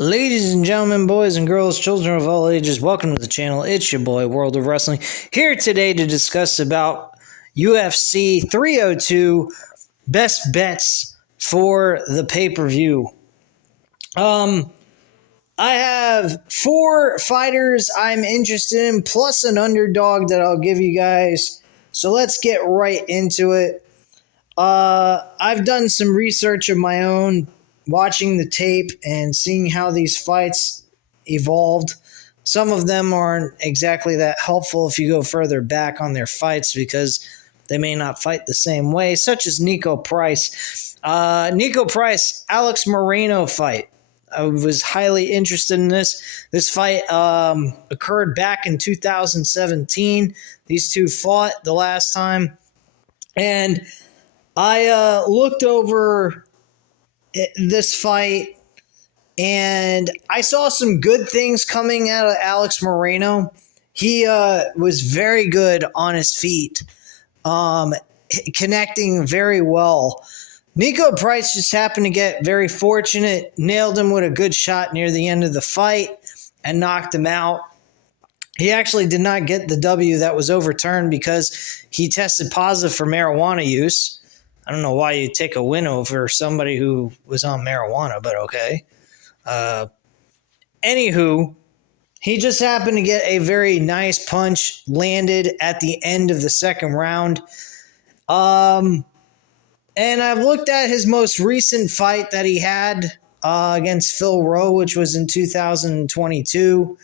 Ladies and gentlemen, boys and girls, children of all ages, welcome to the channel. It's your boy, World of Wrestling, here today to discuss about UFC 302 best bets for the pay-per-view. I have 4 fighters I'm interested in, plus an underdog that I'll give you guys. So let's get right into it. I've done some research of my own, watching the tape and seeing how these fights evolved. Some of them aren't exactly that helpful if you go further back on their fights because they may not fight the same way, such as Nico Price. Nico Price, Alex Moreno fight. I was highly interested in this. This fight occurred back in 2017. These two fought the last time. And I looked over this fight, and I saw some good things coming out of Alex Moreno. He was very good on his feet, connecting very well. Nico Price just happened to get very fortunate, nailed him with a good shot near the end of the fight, and knocked him out. He actually did not get the W that was overturned because he tested positive for marijuana use. I don't know why you take a win over somebody who was on marijuana, but okay. Anywho, he just happened to get a very nice punch landed at the end of the second round. And I've looked at his most recent fight that he had against Phil Rowe, which was in 2022.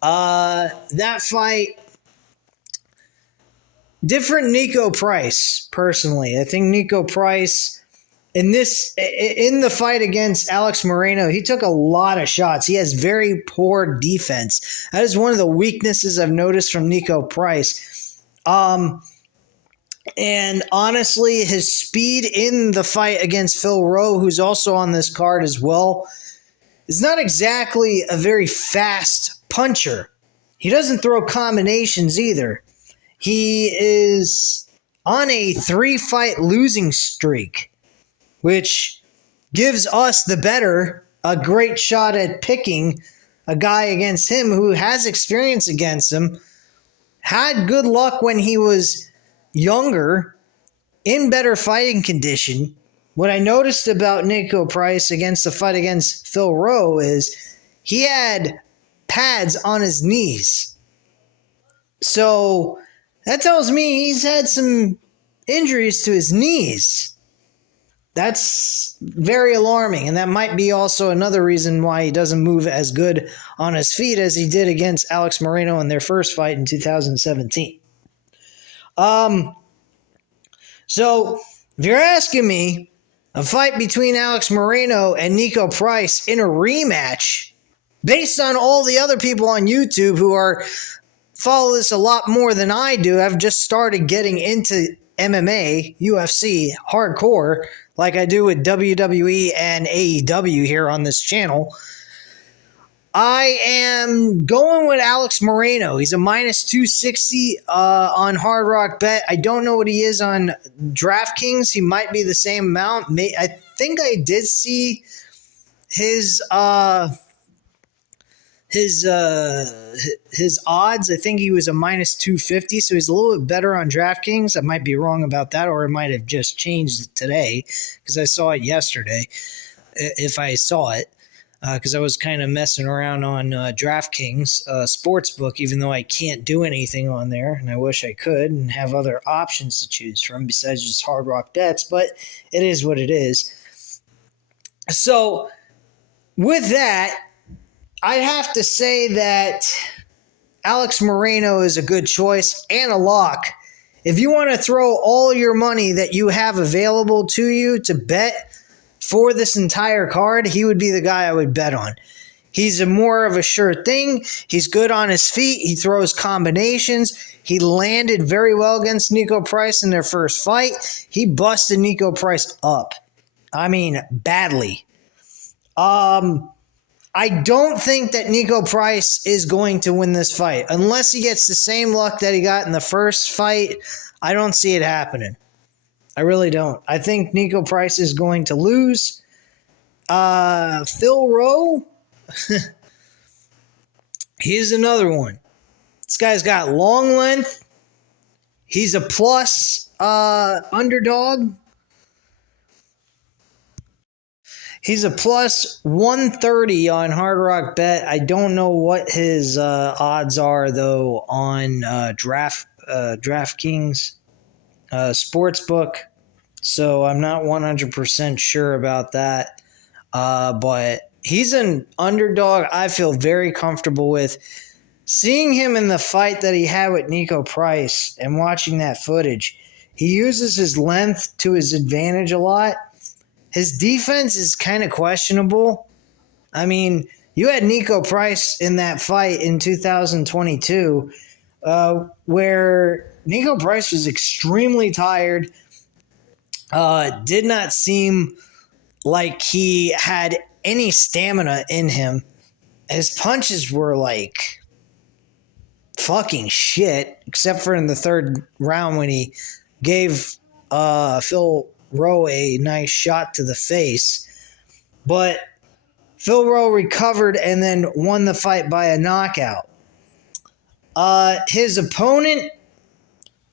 That fight, different Nico Price, personally. I think Nico Price, in the fight against Alex Moreno, he took a lot of shots. He has very poor defense. That is one of the weaknesses I've noticed from Nico Price. And honestly, his speed in the fight against Phil Rowe, who's also on this card as well, is not exactly a very fast puncher. He doesn't throw combinations either. He is on a 3-fight losing streak, which gives us, the better, a great shot at picking a guy against him who has experience against him, had good luck when he was younger, in better fighting condition. What I noticed about Nico Price against the fight against Phil Rowe is he had pads on his knees. So that tells me he's had some injuries to his knees. That's very alarming, and that might be also another reason why he doesn't move as good on his feet as he did against Alex Moreno in their first fight in 2017. So, if you're asking me, a fight between Alex Moreno and Nico Price in a rematch, based on all the other people on YouTube who follow this a lot more than I do. I've just started getting into MMA, UFC, hardcore, like I do with WWE and AEW here on this channel. I am going with Alex Moreno. He's a minus 260 on Hard Rock Bet. I don't know what he is on DraftKings. He might be the same amount. I think I did see his odds. I think he was a minus 250, so he's a little bit better on DraftKings. I might be wrong about that, or it might have just changed today because I saw it yesterday, if I saw it, because I was kind of messing around on DraftKings Sportsbook, even though I can't do anything on there, and I wish I could and have other options to choose from besides just Hard Rock Bets, but it is what it is. So with that, I'd have to say that Alex Moreno is a good choice and a lock. If you want to throw all your money that you have available to you to bet for this entire card, he would be the guy I would bet on. He's more of a sure thing. He's good on his feet. He throws combinations. He landed very well against Nico Price in their first fight. He busted Nico Price up. I mean, badly. I don't think that Nico Price is going to win this fight. Unless he gets the same luck that he got in the first fight, I don't see it happening. I really don't. I think Nico Price is going to lose. Phil Rowe, Here's another one. This guy's got long length. He's a plus underdog. He's a plus 130 on Hard Rock Bet. I don't know what his odds are, though, on DraftKings Sportsbook. So I'm not 100% sure about that. But he's an underdog I feel very comfortable with. Seeing him in the fight that he had with Nico Price and watching that footage, he uses his length to his advantage a lot. His defense is kind of questionable. I mean, you had Nico Price in that fight in 2022 where Nico Price was extremely tired, did not seem like he had any stamina in him. His punches were like fucking shit, except for in the third round when he gave Phil Rowe a nice shot to the face. But Phil Rowe recovered and then won the fight by a knockout. His opponent,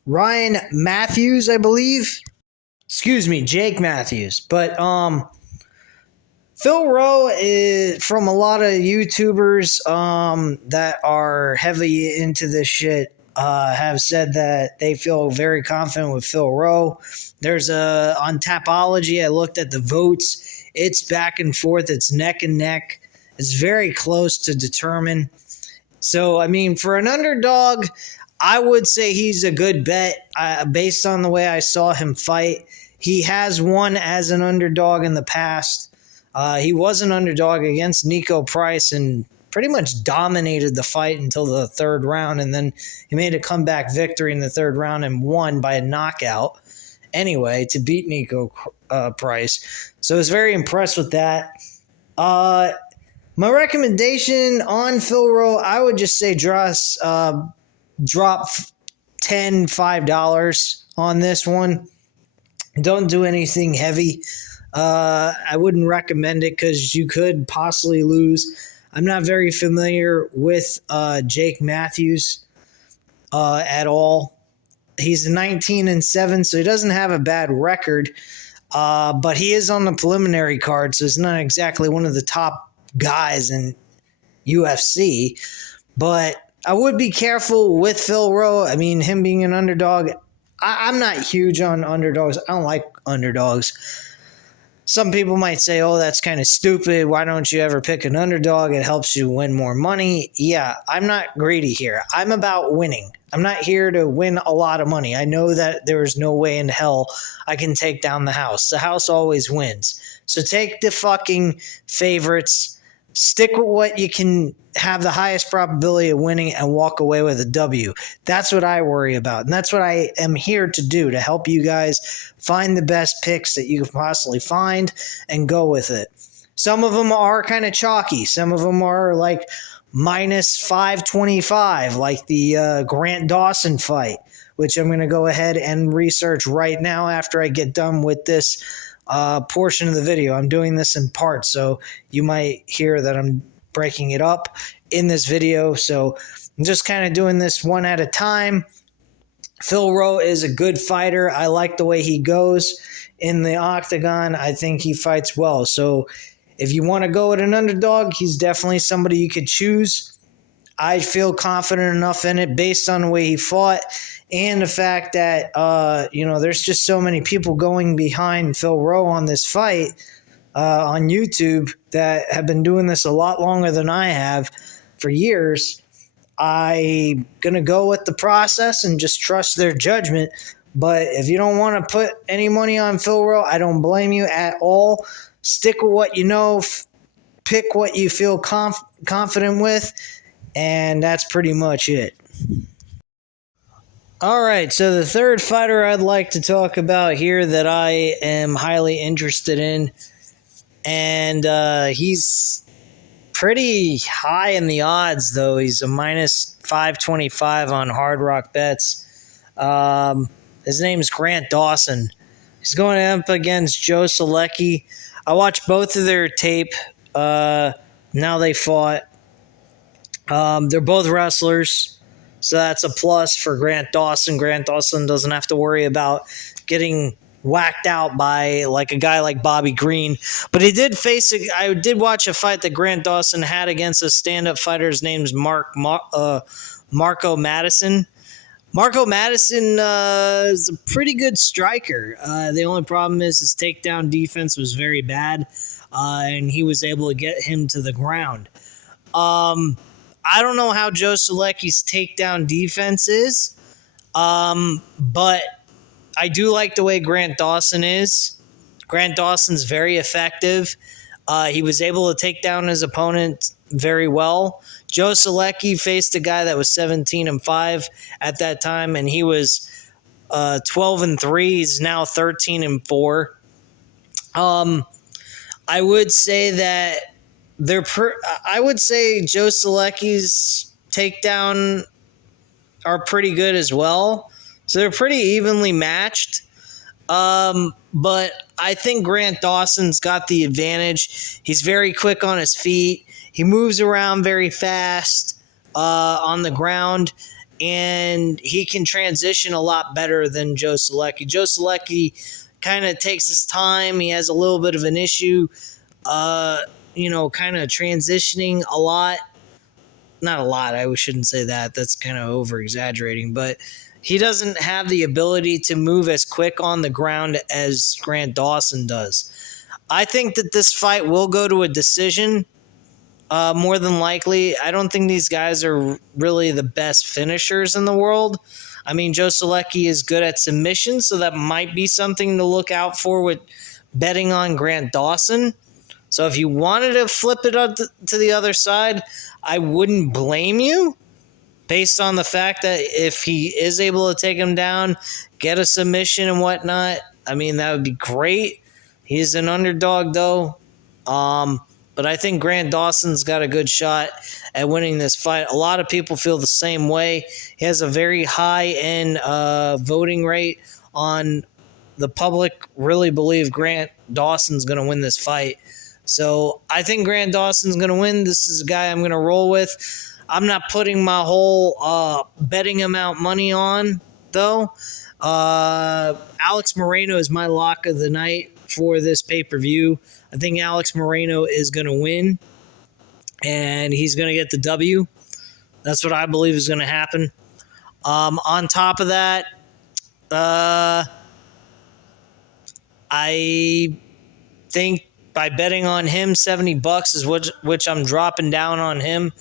Ryan Matthews, I believe. Excuse me, Jake Matthews. But Phil Rowe is from a lot of YouTubers that are heavy into this shit. Have said that they feel very confident with Phil Rowe. There's on Tapology, I looked at the votes. It's back and forth. It's neck and neck. It's very close to determine. So, I mean, for an underdog, I would say he's a good bet based on the way I saw him fight. He has won as an underdog in the past. He was an underdog against Nico Price and pretty much dominated the fight until the third round, and then he made a comeback victory in the third round and won by a knockout anyway to beat Nico Price. So I was very impressed with that. My recommendation on Phil Rowe, I would just say drop $10, $5 on this one. Don't do anything heavy. I wouldn't recommend it because you could possibly lose. I'm not very familiar with Jake Matthews at all. He's 19-7, so he doesn't have a bad record. But he is on the preliminary card, so he's not exactly one of the top guys in UFC. But I would be careful with Phil Rowe. I mean, him being an underdog, I'm not huge on underdogs. I don't like underdogs. Some people might say, oh, that's kind of stupid. Why don't you ever pick an underdog? It helps you win more money. Yeah, I'm not greedy here. I'm about winning. I'm not here to win a lot of money. I know that there is no way in hell I can take down the house. The house always wins. So take the fucking favorites. Stick with what you can have the highest probability of winning and walk away with a W. That's what I worry about. And that's what I am here to do, to help you guys find the best picks that you can possibly find and go with it. Some of them are kind of chalky. Some of them are like minus 525, like the Grant Dawson fight, which I'm going to go ahead and research right now after I get done with this portion of the video. I'm doing this in parts, so you might hear that I'm breaking it up in this video. So I'm just kind of doing this one at a time. Phil Rowe is a good fighter. I like the way he goes in the octagon. I think he fights well. So if you want to go with an underdog, he's definitely somebody you could choose. I feel confident enough in it based on the way he fought and the fact that, there's just so many people going behind Phil Rowe on this fight on YouTube that have been doing this a lot longer than I have for years. I'm going to go with the process and just trust their judgment. But if you don't want to put any money on Phil Rowe, I don't blame you at all. Stick with what you know. Pick what you feel confident with. And that's pretty much it. All right, so the third fighter I'd like to talk about here that I am highly interested in, and he's pretty high in the odds, though. He's a minus 525 on Hard Rock Bets. His name's Grant Dawson. He's going up against Joe Selecki. I watched both of their tape Now they fought. They're both wrestlers, so that's a plus for Grant Dawson. Grant Dawson doesn't have to worry about getting whacked out by like a guy like Bobby Green. But he did face I did watch a fight that Grant Dawson had against a stand-up fighter. His name's Marco Madison. Marco Madison is a pretty good striker. The only problem is his takedown defense was very bad, and he was able to get him to the ground. I don't know how Joe Solecki's takedown defense is, but I do like the way Grant Dawson is. Grant Dawson's very effective. He was able to take down his opponent very well. Joe Solecki faced a guy that was 17-5 at that time, and he was 12-3. He's now 13-4. I would say that I would say Joe Solecki's takedown are pretty good as well. So they're pretty evenly matched. But I think Grant Dawson's got the advantage. He's very quick on his feet. He moves around very fast on the ground, and he can transition a lot better than Joe Solecki. Joe Solecki kind of takes his time. He has a little bit of an issue kind of transitioning a lot. Not a lot, I shouldn't say that. That's kind of over-exaggerating. But he doesn't have the ability to move as quick on the ground as Grant Dawson does. I think that this fight will go to a decision more than likely. I don't think these guys are really the best finishers in the world. I mean, Joe Solecki is good at submission, so that might be something to look out for with betting on Grant Dawson. So if you wanted to flip it up to the other side, I wouldn't blame you based on the fact that if he is able to take him down, get a submission and whatnot, I mean, that would be great. He's an underdog, though. But I think Grant Dawson's got a good shot at winning this fight. A lot of people feel the same way. He has a very high-end voting rate on the public really believe Grant Dawson's going to win this fight. So I think Grant Dawson's going to win. This is a guy I'm going to roll with. I'm not putting my whole betting amount money on, though. Alex Moreno is my lock of the night for this pay-per-view. I think Alex Moreno is going to win, and he's going to get the W. That's what I believe is going to happen. On top of that, I think by betting on him, $70 is which I'm dropping down on him,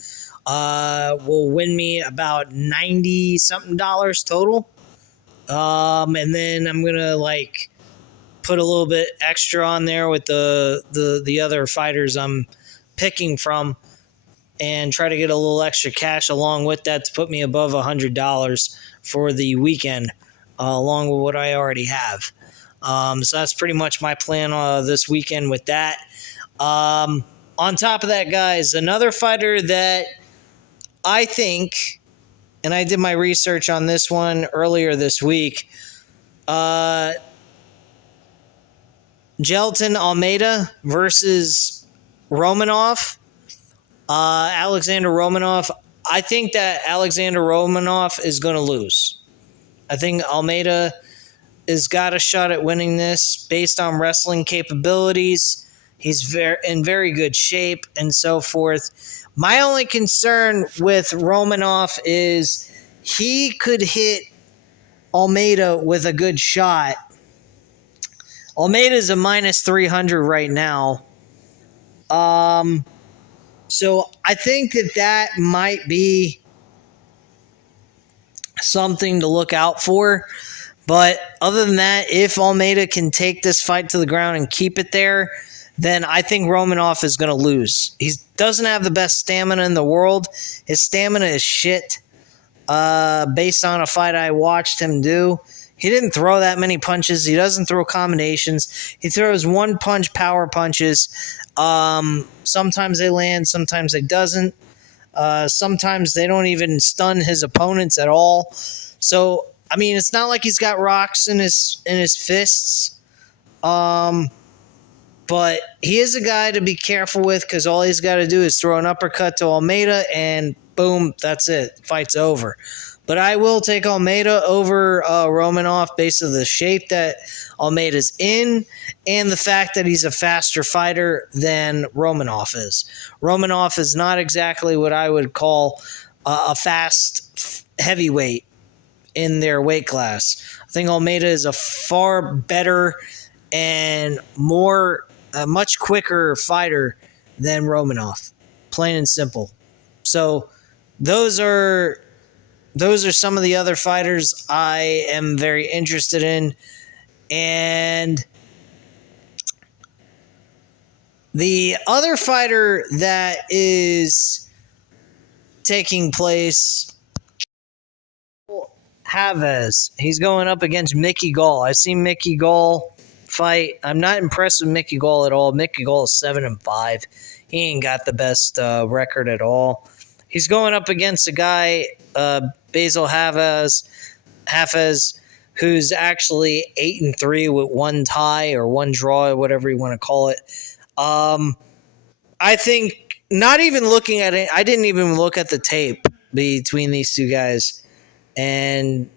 will win me about $90-something total. And then I'm gonna put a little bit extra on there with the other fighters I'm picking from, and try to get a little extra cash along with that to put me above $100 for the weekend, along with what I already have. So that's pretty much my plan this weekend with that. On top of that, guys, another fighter that I think, and I did my research on this one earlier this week, Gelton Almeida versus Romanov. Alexander Romanov. I think that Alexander Romanov is going to lose. I think Almeida has got a shot at winning this based on wrestling capabilities. He's in very good shape and so forth. My only concern with Romanov is he could hit Almeida with a good shot. Almeida is a minus 300 right now. So I think that might be something to look out for. But other than that, if Almeida can take this fight to the ground and keep it there, then I think Romanov is going to lose. He doesn't have the best stamina in the world. His stamina is shit. Based on a fight I watched him do, he didn't throw that many punches. He doesn't throw combinations. He throws one-punch power punches. Sometimes they land, sometimes they doesn't. Sometimes they don't even stun his opponents at all. So, I mean, it's not like he's got rocks in his fists. But he is a guy to be careful with because all he's got to do is throw an uppercut to Almeida and boom, that's it. Fight's over. But I will take Almeida over Romanov based on the shape that Almeida's in and the fact that he's a faster fighter than Romanov is. Romanov is not exactly what I would call a fast heavyweight in their weight class. I think Almeida is a far better and a much quicker fighter than Romanov, plain and simple. So those are some of the other fighters I am very interested in. And the other fighter that is taking place, Hafez. He's going up against Mickey Gall. I've seen Mickey Gall fight. I'm not impressed with Mickey Gall at all. Mickey Gall is 7-5. He ain't got the best record at all. He's going up against a guy, Basil Hafez, who's actually 8-3 with one tie or one draw, or whatever you want to call it. I think not even looking at it, I didn't even look at the tape between these two guys and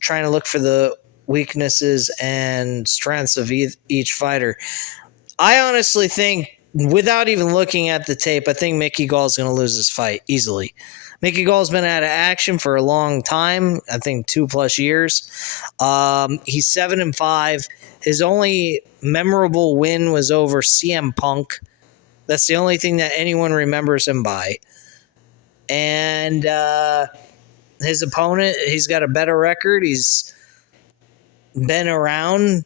trying to look for the weaknesses and strengths of each fighter. I honestly think, without even looking at the tape, I think Mickey Gall is going to lose this fight easily. Mickey Gall's been out of action for a long time, I think 2+ years. He's 7-5. His only memorable win was over CM Punk. That's the only thing that anyone remembers him by. And his opponent, he's got a better record. He's been around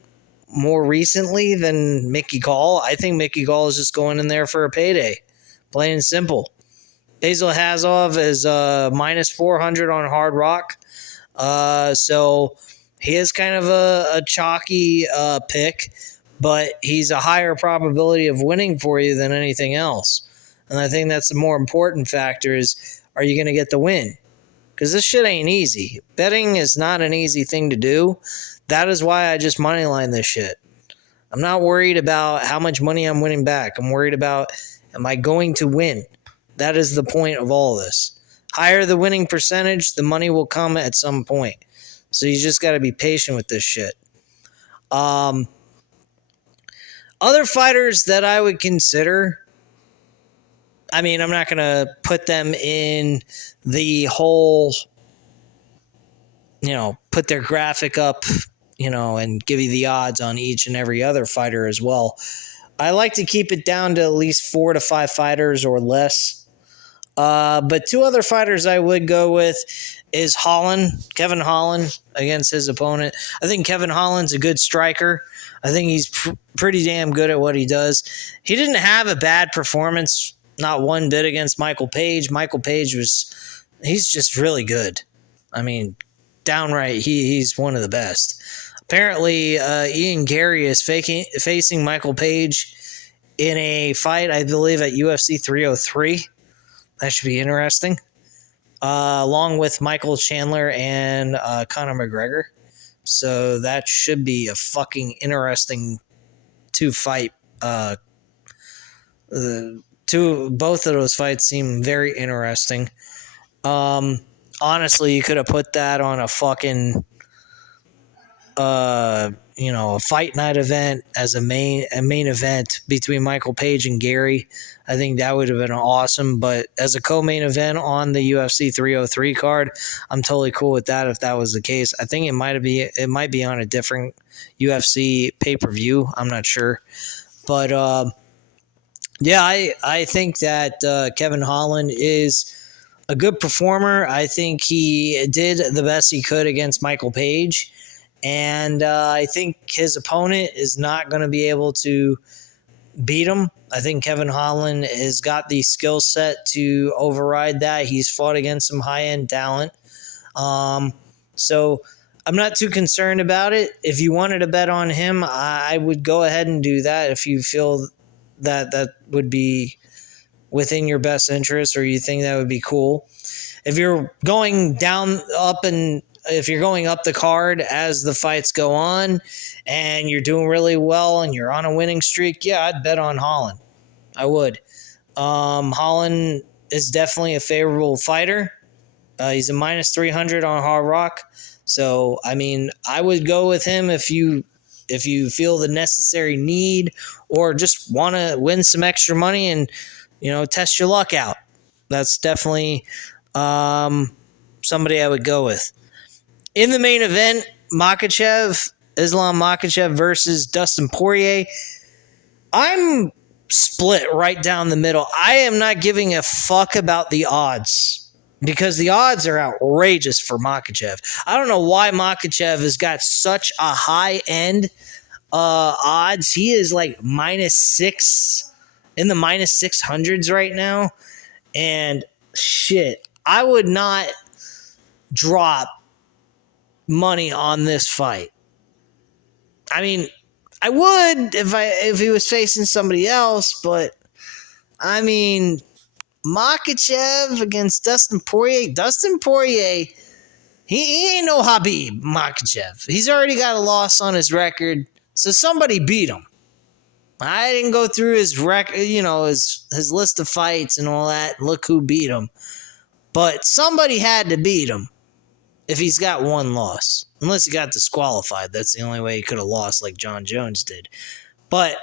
more recently than Mickey Gall. I think Mickey Gall is just going in there for a payday. Plain and simple. Basil Hazov is -400 on Hard Rock. So he is kind of a chalky pick, but he's a higher probability of winning for you than anything else. And I think that's the more important factor is, are you going to get the win? Because this shit ain't easy. Betting is not an easy thing to do. That is why I just moneyline this shit. I'm not worried about how much money I'm winning back. I'm worried about, am I going to win? That is the point of all this. Higher the winning percentage, the money will come at some point. So you just got to be patient with this shit. Other fighters that I would consider, I mean, I'm not going to put them in the whole, put their graphic up, and give you the odds on each and every other fighter as well. I like to keep it down to at least 4 to 5 fighters or less. But 2 other fighters I would go with is Holland, Kevin Holland, against his opponent. I think Kevin Holland's a good striker. I think he's pretty damn good at what he does. He didn't have a bad performance, not one bit, against Michael Page. Michael Page he's just really good. I mean, downright, he's one of the best. Apparently, Ian Gary is facing Michael Page in a fight, I believe, at UFC 303. That should be interesting. Along with Michael Chandler and Conor McGregor. So that should be a fucking interesting 2-fight. Both of those fights seem very interesting. Honestly, you could have put that on a fucking a fight night event as a main event between Michael Page and Gary. I think that would have been awesome. But as a co-main event on the UFC 303 card, I'm totally cool with that if that was the case. I think it might be on a different UFC pay-per-view. I'm not sure. But yeah, I think that Kevin Holland is a good performer. I think he did the best he could against Michael Page. And I think his opponent is not going to be able to beat him. I think Kevin Holland has got the skill set to override that. He's fought against some high-end talent. So I'm not too concerned about it. If you wanted to bet on him, I would go ahead and do that if you feel that would be within your best interest or you think that would be cool. If you're going down, up, and if you're going up the card as the fights go on and you're doing really well and you're on a winning streak, yeah, I'd bet on Holland. I would. Holland is definitely a favorable fighter. He's a minus 300 on Hard Rock. So, I mean, I would go with him if you feel the necessary need or just want to win some extra money and, test your luck out. That's definitely somebody I would go with. In the main event, Islam Makhachev versus Dustin Poirier. I'm split right down the middle. I am not giving a fuck about the odds because the odds are outrageous for Makhachev. I don't know why Makhachev has got such a high end odds. He is like -6 in the -600s right now. And shit, I would not drop money on this fight. I mean, I would if he was facing somebody else, but I mean, Makhachev against Dustin Poirier. Dustin Poirier, he ain't no Khabib Makhachev. He's already got a loss on his record, so somebody beat him. I didn't go through his record, his list of fights and all that. Look who beat him. But somebody had to beat him if he's got one loss. Unless he got disqualified. That's the only way he could have lost like John Jones did. But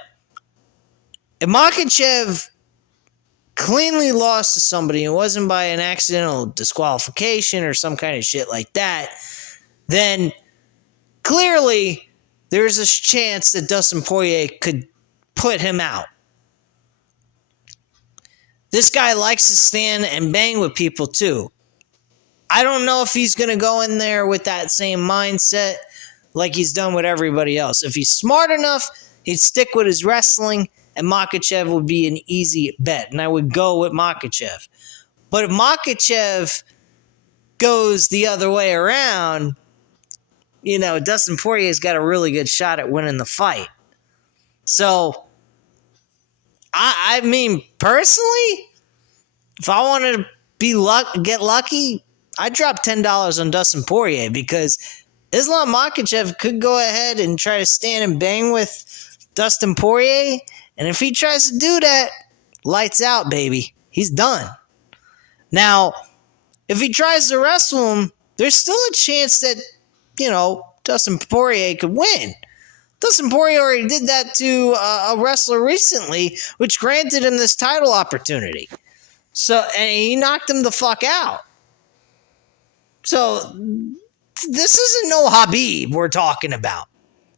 if Makhachev cleanly lost to somebody and it wasn't by an accidental disqualification or some kind of shit like that, then clearly there's a chance that Dustin Poirier could put him out. This guy likes to stand and bang with people too. I don't know if he's going to go in there with that same mindset like he's done with everybody else. If he's smart enough, he'd stick with his wrestling, and Makhachev would be an easy bet, and I would go with Makhachev. But if Makhachev goes the other way around, Dustin Poirier's got a really good shot at winning the fight. So, I mean, personally, if I wanted to get lucky, I'd drop $10 on Dustin Poirier because Islam Makhachev could go ahead and try to stand and bang with Dustin Poirier, and if he tries to do that, lights out, baby. He's done. Now, if he tries to wrestle him, there's still a chance that, Dustin Poirier could win. Dustin Poirier already did that to a wrestler recently, which granted him this title opportunity. And he knocked him the fuck out. So, this isn't no Khabib we're talking about.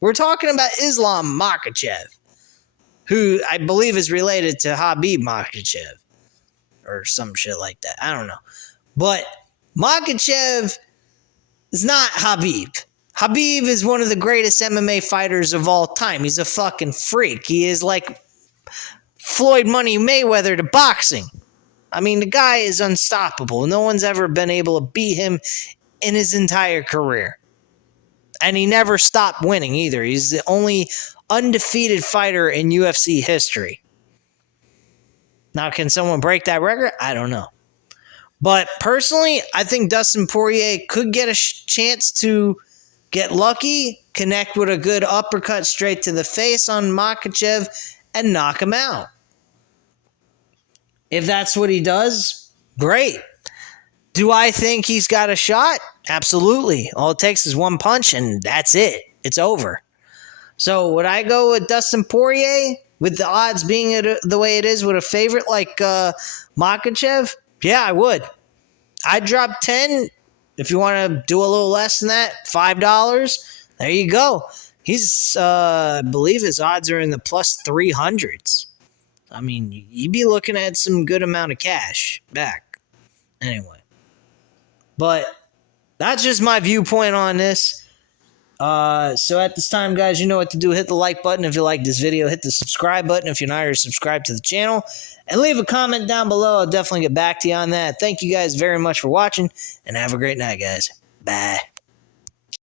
We're talking about Islam Makhachev, who I believe is related to Khabib Makhachev, or some shit like that. I don't know. But Makhachev is not Khabib. Khabib is one of the greatest MMA fighters of all time. He's a fucking freak. He is like Floyd Money Mayweather to boxing. I mean, the guy is unstoppable. No one's ever been able to beat him in his entire career. And he never stopped winning either. He's the only undefeated fighter in UFC history. Now, can someone break that record? I don't know. But personally, I think Dustin Poirier could get a chance to get lucky, connect with a good uppercut straight to the face on Makhachev, and knock him out. If that's what he does, great. Do I think he's got a shot? Absolutely. All it takes is one punch, and that's it. It's over. So would I go with Dustin Poirier, with the odds being the way it is, with a favorite like Makhachev? Yeah, I would. I'd drop 10. If you want to do a little less than that, $5. There you go. He's, I believe his odds are in the plus 300s. I mean, you'd be looking at some good amount of cash back. Anyway. But that's just my viewpoint on this. So at this time, guys, you know what to do. Hit the like button if you like this video. Hit the subscribe button if you're not already subscribed to the channel. And leave a comment down below. I'll definitely get back to you on that. Thank you guys very much for watching. And have a great night, guys. Bye.